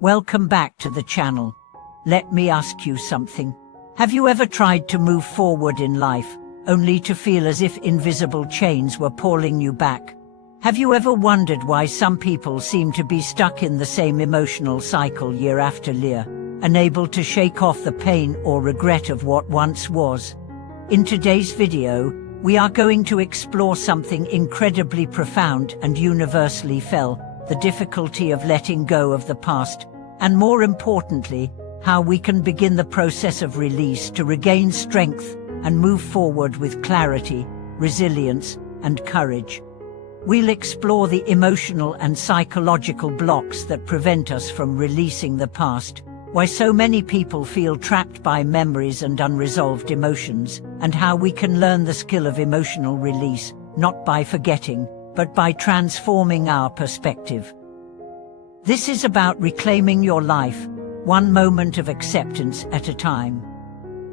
Welcome back to the channel. Let me ask you something. Have you ever tried to move forward in life, only to feel as if invisible chains were pulling you back? Have you ever wondered why some people seem to be stuck in the same emotional cycle year after year, unable to shake off the pain or regret of what once was? In today's video, we are going to explore something incredibly profound and universally felt: the difficulty of letting go of the past, and more importantly, how we can begin the process of release to regain strength and move forward with clarity, resilience, and courage. We'll explore the emotional and psychological blocks that prevent us from releasing the past, why so many people feel trapped by memories and unresolved emotions, and how we can learn the skill of emotional release, not by forgetting, but by transforming our perspective. This is about reclaiming your life, one moment of acceptance at a time.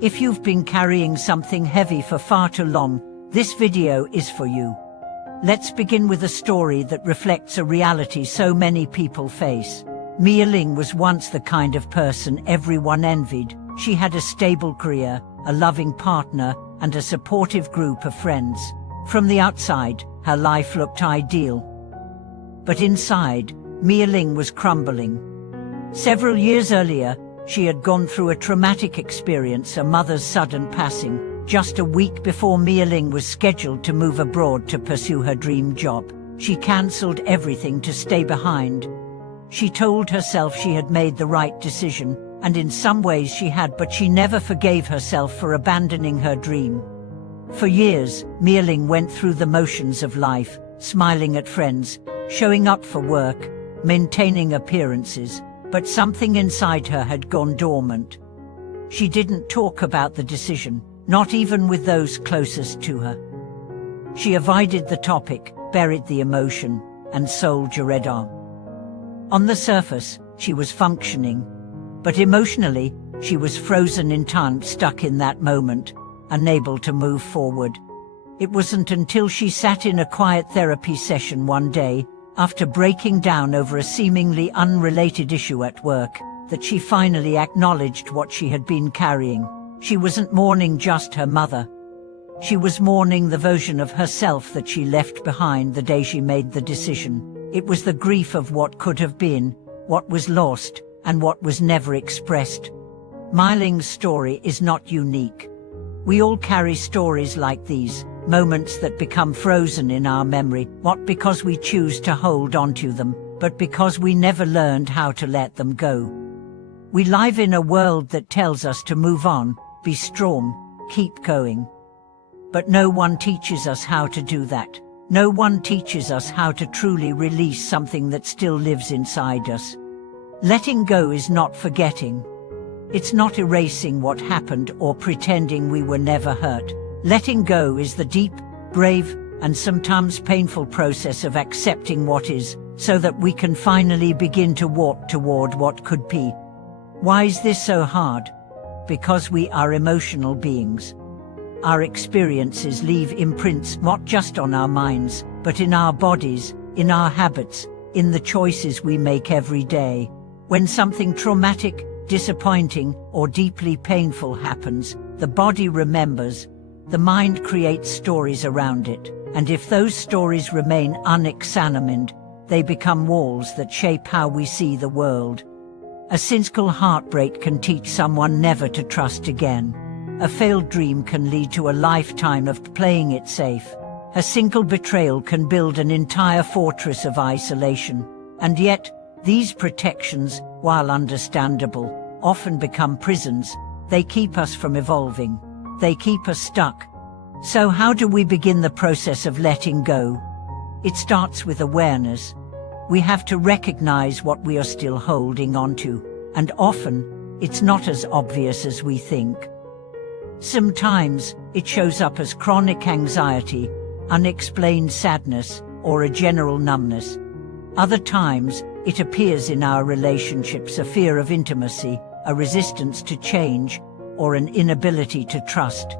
If you've been carrying something heavy for far too long, this video is for you. Let's begin with a story that reflects a reality so many people face. Mia Ling was once the kind of person everyone envied. She had a stable career, a loving partner, and a supportive group of friends. From the outside, her life looked ideal. But inside, Mia Ling was crumbling. Several years earlier, she had gone through a traumatic experience, a mother's sudden passing, just a week before Mia Ling was scheduled to move abroad to pursue her dream job. She cancelled everything to stay behind. She told herself she had made the right decision, and in some ways she had, but she never forgave herself for abandoning her dream. For years, Mia Ling went through the motions of life, smiling at friends, showing up for work, maintaining appearances, but something inside her had gone dormant. She didn't talk about the decision, not even with those closest to her. She avoided the topic, buried the emotion, and soldiered on. On the surface, she was functioning, but emotionally, she was frozen in time, stuck in that moment, unable to move forward. It wasn't until she sat in a quiet therapy session one day, after breaking down over a seemingly unrelated issue at work, that she finally acknowledged what she had been carrying. She wasn't mourning just her mother. She was mourning the version of herself that she left behind the day she made the decision. It was the grief of what could have been, what was lost, and what was never expressed. Mia Ling's story is not unique. We all carry stories like these, moments that become frozen in our memory, not because we choose to hold on to them, but because we never learned how to let them go. We live in a world that tells us to move on, be strong, keep going. But no one teaches us how to do that. No one teaches us how to truly release something that still lives inside us. Letting go is not forgetting. It's not erasing what happened or pretending we were never hurt. Letting go is the deep, brave, and sometimes painful process of accepting what is, so that we can finally begin to walk toward what could be. Why is this so hard? Because we are emotional beings. Our experiences leave imprints not just on our minds, but in our bodies, in our habits, in the choices we make every day. When something traumatic, disappointing, or deeply painful happens, the body remembers. The mind creates stories around it, and if those stories remain unexamined, they become walls that shape how we see the world. A single heartbreak can teach someone never to trust again. A failed dream can lead to a lifetime of playing it safe. A single betrayal can build an entire fortress of isolation. And yet, these protections, while understandable, often become prisons. They keep us from evolving. They keep us stuck. So how do we begin the process of letting go? It starts with awareness. We have to recognize what we are still holding on to, and often, it's not as obvious as we think. Sometimes, it shows up as chronic anxiety, unexplained sadness, or a general numbness. Other times, it appears in our relationships, a fear of intimacy, a resistance to change, or an inability to trust.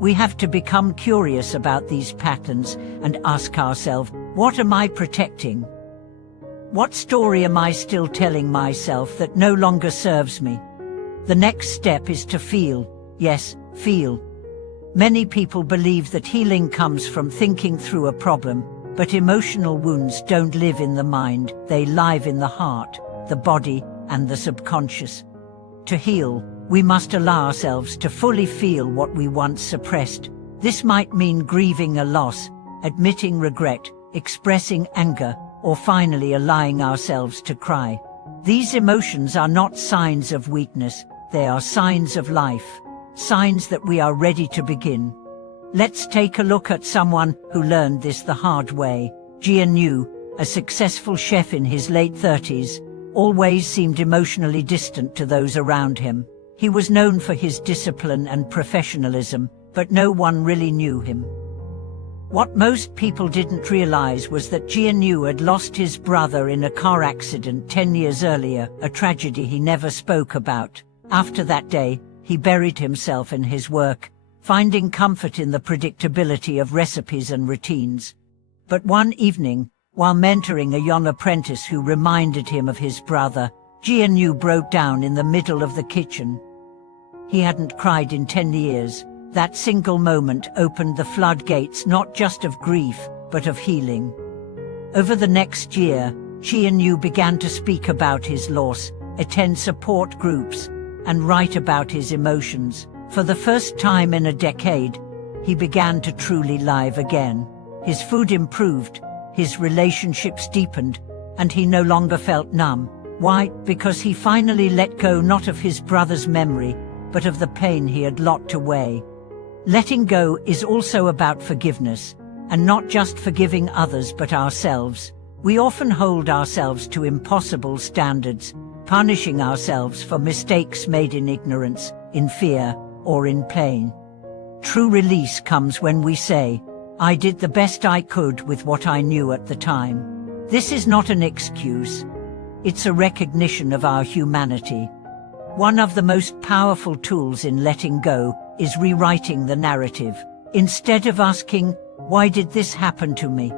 We have to become curious about these patterns and ask ourselves, what am I protecting? What story am I still telling myself that no longer serves me? The next step is to feel. Yes, feel. Many people believe that healing comes from thinking through a problem, but emotional wounds don't live in the mind, they live in the heart, the body, and the subconscious. To heal, we must allow ourselves to fully feel what we once suppressed. This might mean grieving a loss, admitting regret, expressing anger, or finally allowing ourselves to cry. These emotions are not signs of weakness, they are signs of life, signs that we are ready to begin. Let's take a look at someone who learned this the hard way. Jian Yu, a successful chef in his late 30s, always seemed emotionally distant to those around him. He was known for his discipline and professionalism, but no one really knew him. What most people didn't realize was that Jian Yu had lost his brother in a car accident 10 years earlier, a tragedy he never spoke about. After that day, he buried himself in his work, finding comfort in the predictability of recipes and routines. But one evening, while mentoring a young apprentice who reminded him of his brother, Jian Yu broke down in the middle of the kitchen. He hadn't cried in 10 years. That single moment opened the floodgates not just of grief, but of healing. Over the next year, Jian Yu began to speak about his loss, attend support groups, and write about his emotions. For the first time in a decade, he began to truly live again. His food improved, his relationships deepened, and he no longer felt numb. Why? Because he finally let go not of his brother's memory, but of the pain he had locked away. Letting go is also about forgiveness, and not just forgiving others but ourselves. We often hold ourselves to impossible standards, punishing ourselves for mistakes made in ignorance, in fear, or in pain. True release comes when we say, "I did the best I could with what I knew at the time." This is not an excuse. It's a recognition of our humanity. One of the most powerful tools in letting go is rewriting the narrative. Instead of asking, "Why did this happen to me?"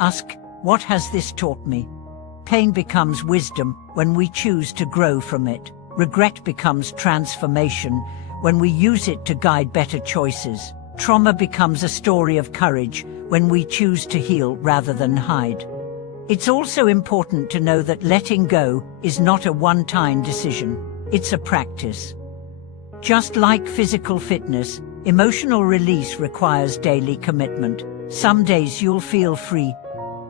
ask, "What has this taught me?" Pain becomes wisdom when we choose to grow from it. Regret becomes transformation when we use it to guide better choices. Trauma becomes a story of courage when we choose to heal rather than hide. It's also important to know that letting go is not a one-time decision. It's a practice. Just like physical fitness, emotional release requires daily commitment. Some days you'll feel free.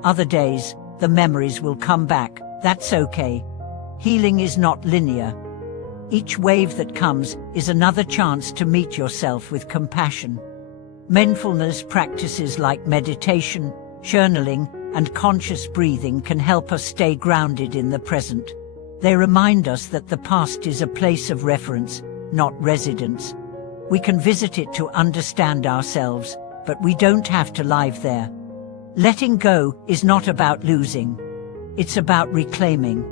Other days, the memories will come back. That's okay. Healing is not linear. Each wave that comes is another chance to meet yourself with compassion. Mindfulness practices like meditation, journaling, and conscious breathing can help us stay grounded in the present. They remind us that the past is a place of reference, not residence. We can visit it to understand ourselves, but we don't have to live there. Letting go is not about losing. It's about reclaiming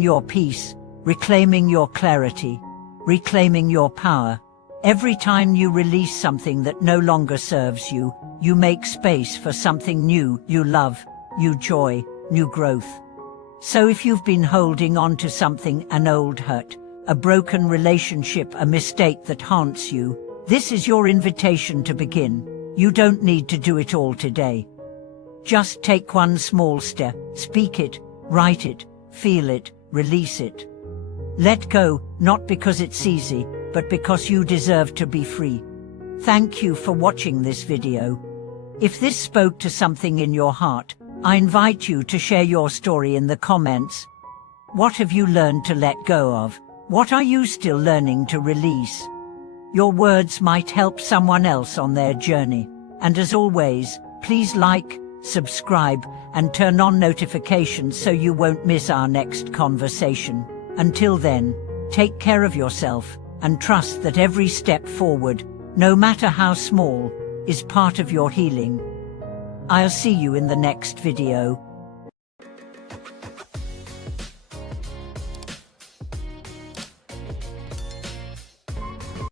your peace, reclaiming your clarity, reclaiming your power. Every time you release something that no longer serves you, you make space for something new, new love, new joy, new growth. So if you've been holding on to something, an old hurt, a broken relationship, a mistake that haunts you, this is your invitation to begin. You don't need to do it all today. Just take one small step, speak it, write it, feel it, release it. Let go, not because it's easy, but because you deserve to be free. Thank you for watching this video. If this spoke to something in your heart, I invite you to share your story in the comments. What have you learned to let go of? What are you still learning to release? Your words might help someone else on their journey. And as always, please like, subscribe, and turn on notifications so you won't miss our next conversation. Until then, take care of yourself, and trust that every step forward, no matter how small, is part of your healing. I'll see you in the next video.